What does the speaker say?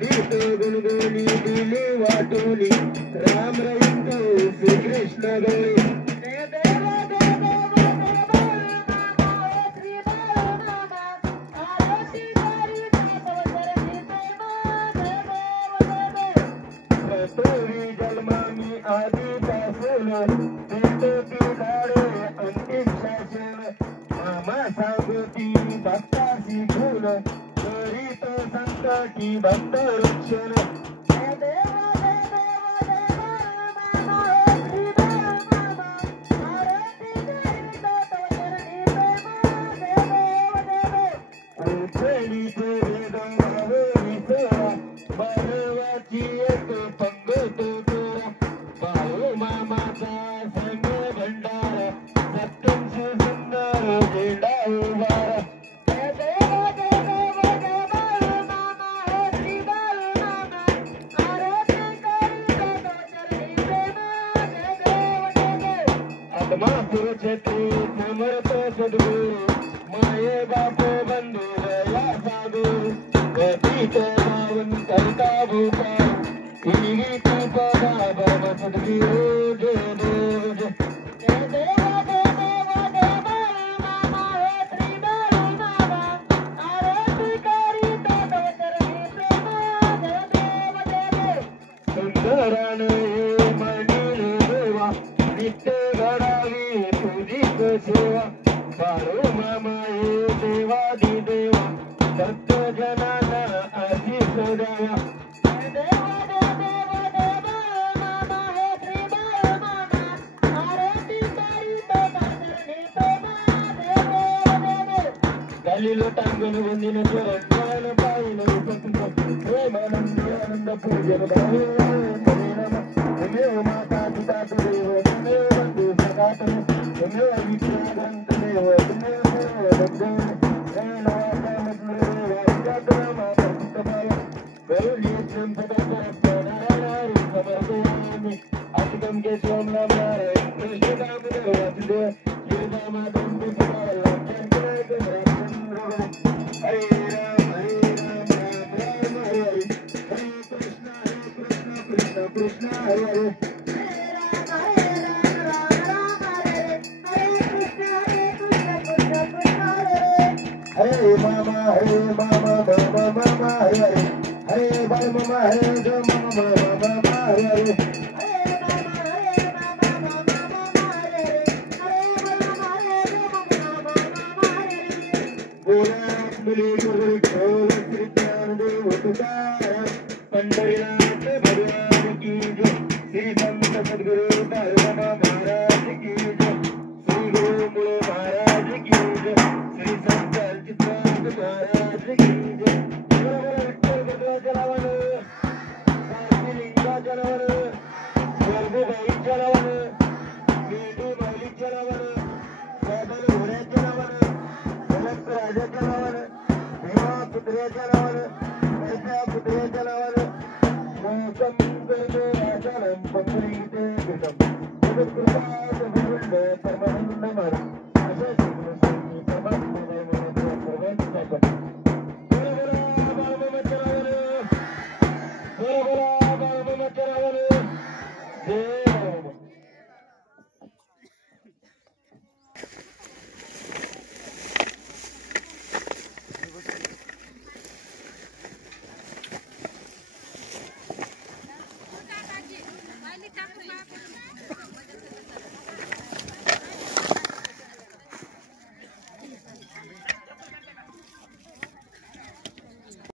आदित गुणगुणी दिली वाटोली राम रविंद्र श्री कृष्ण गौरी जय देव देव श्री बाळूमामा आरती करी चरणी पृथ्वी जन्मामी आधीपासून भेटती झाडे अंतिम शासन मामा सांगती भक्तासी फूल करीत संकटी भक्त रक्षण बाळवाची एक पंगत तोरा बाळूमामाचा संग भंडारा सत्यंश सुंदर झेंडा उभारा आत्मा पुरुषत्री समर्थ सद्गुरु माये बाप बंधू गया सागुरु गतीत पावन करता भूता गीती पदा बाबा सद्गुरु जय देव जय देव सुंदरान मणिल देवा नित्य घडावी तुझीच सेवा बाळूमामा हे देवादिदेवा भक्त जनांना आशीष द्यावा गाली लोटांगण वंदिन चरण पायन प्रेमानंद आनंद पूजन भाव माता पिता देव तुमेव बंधु सखा तुमेव विद्या ग्रंथ देव तुमेव सर्व अधिकम के सोम नाम नारायण कृष्ण दामोदर वासुदेव श्रीरामादम हरे राम राम हरे हरे हरे कृष्ण कृष्ण कृष्ण हरे हरे हरे मामा हरे मामा मामा मामा हरे हरे हरे बाल मामा हरे जो मामा मामा मामा हरे हरे पंढरीनाथ भगवान की जय श्री संत सद्गुरु बाळूमामा महाराज की जय श्री गुरु मूळ महाराज की जय श्री संत चित्रांत महाराज की जय विठ्ठल भगवाच्या नावानं काशी लिंगाच्या नावानं वर्धेबाईच्या नावानं मेंढू माऊलीच्या नावानं बाबल घोड्याच्या नावानं भरत राजाच्या नावानं भीमा पुत्र्याच्या नावानं पुत्र्याच्या नावानं मोसम राजानं पत्रिके